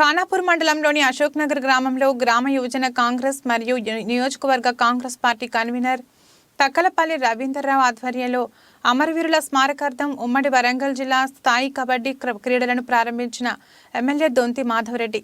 ఖానాపూర్ మండలంలోని అశోక్ నగర్ గ్రామంలో గ్రామ యువజన కాంగ్రెస్ మరియు నియోజకవర్గ Congress party convener Takkalapalli Ravindrarao ఆధ్వర్యంలో అమరవీరుల స్మారకార్థం ఉమ్మడి వరంగల్ జిల్లా స్థాయి కబడ్డీ క్రీడలను ప్రారంభించిన ఎమ్మెల్యే దొంతి మాధవరెడ్డి.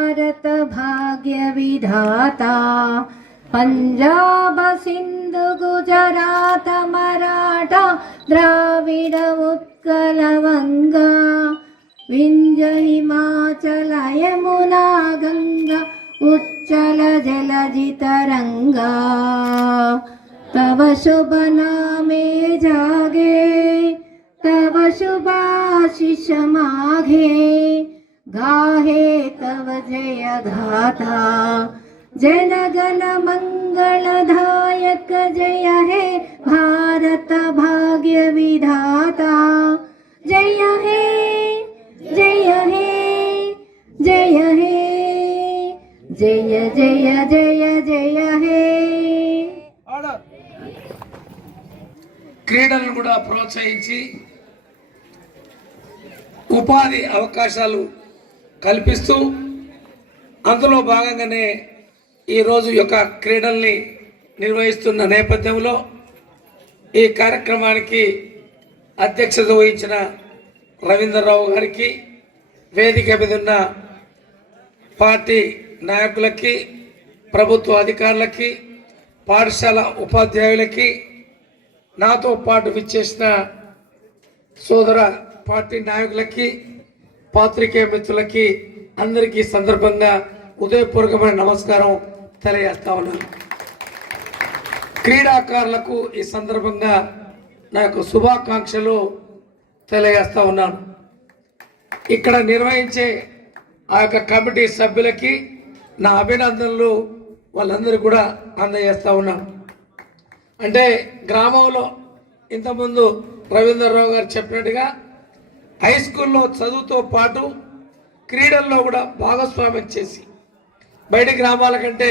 भारत भाग्य विधाता, पंजाब सिंधु गुजरात मराठा, द्राविड उत्कल वंगा, विंध्य हिमाचल, यमुना गंगा उच्चल जलधि तरंगा तव शुभ नामे जागे तव शुभाशिष माघे गाहे तव जय गाथा जनगण मङ्गलदायक जय हे జయ జయ జయ జయ హే. క్రీడలను కూడా ప్రోత్సహించి ఉపాధి అవకాశాలు కల్పిస్తూ అందులో భాగంగానే ఈరోజు యొక్క క్రీడల్ని నిర్వహిస్తున్న నేపథ్యంలో ఈ కార్యక్రమానికి అధ్యక్షత వహించిన రవీంద్రరావు గారికి వేదిక మీద ఉన్న పార్టీ నాయకులకి ప్రభుత్వ అధికారులకి పాఠశాల ఉపాధ్యాయులకి నాతో పాటు విచ్చేసిన సోదర పార్టీ నాయకులకి పాత్రికేయ మిత్రులకి అందరికీ సందర్భంగా ఉదయపూర్వకమైన నమస్కారం తెలియజేస్తా ఉన్నాను. క్రీడాకారులకు ఈ సందర్భంగా నా యొక్క శుభాకాంక్షలు తెలియజేస్తా ఉన్నాను. ఇక్కడ నిర్వహించే ఆ యొక్క కమిటీ సభ్యులకి నా అభినందనలు వాళ్ళందరూ కూడా అందజేస్తూ ఉన్నాను అంటే గ్రామంలో ఇంతకుముందు రవీంద్రరావు గారు చెప్పినట్టుగా హై స్కూల్లో చదువుతో పాటు క్రీడల్లో కూడా భాగస్వామ్యం చేసి బయటి గ్రామాల కంటే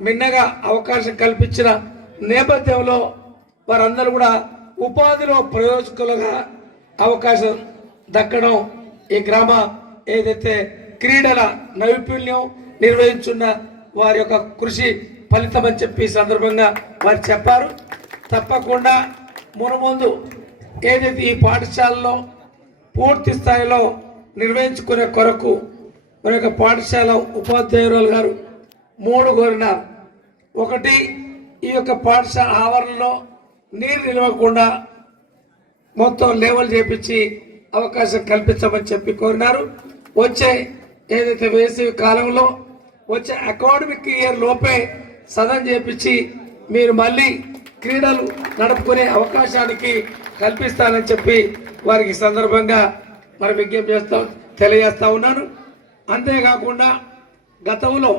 మిన్నగా అవకాశం కల్పించిన నేపథ్యంలో వారందరూ కూడా ఉపాధిలో ప్రయోజకులుగా అవకాశం దక్కడం ఈ గ్రామ ఏదైతే క్రీడల నైపుణ్యం నిర్వహించున్న వారి యొక్క కృషి ఫలితం అని చెప్పి సందర్భంగా వారు చెప్పారు. తప్పకుండా మునముందు ఏదైతే ఈ పాఠశాలలో పూర్తి స్థాయిలో నిర్వహించుకునే కొరకు మన యొక్క పాఠశాల ఉపాధ్యాయురాలు గారు మూడు కోరినారు. ఒకటి ఈ యొక్క పాఠశాల ఆవరణలో నీరు నిలవకుండా మొత్తం లేవల్ చేపించి అవకాశం కల్పించమని చెప్పి కోరినారు. వచ్చే ఏదైతే వేసవి కాలంలో వచ్చే అకాడమిక్ ఇయర్ లోపే సదన్ చేపించి మీరు మళ్ళీ క్రీడలు నడుపుకునే అవకాశానికి కల్పిస్తానని చెప్పి వారికి సందర్భంగా మరి విజ్ఞప్తి చేస్తా తెలియజేస్తా ఉన్నాను. అంతేకాకుండా గతంలో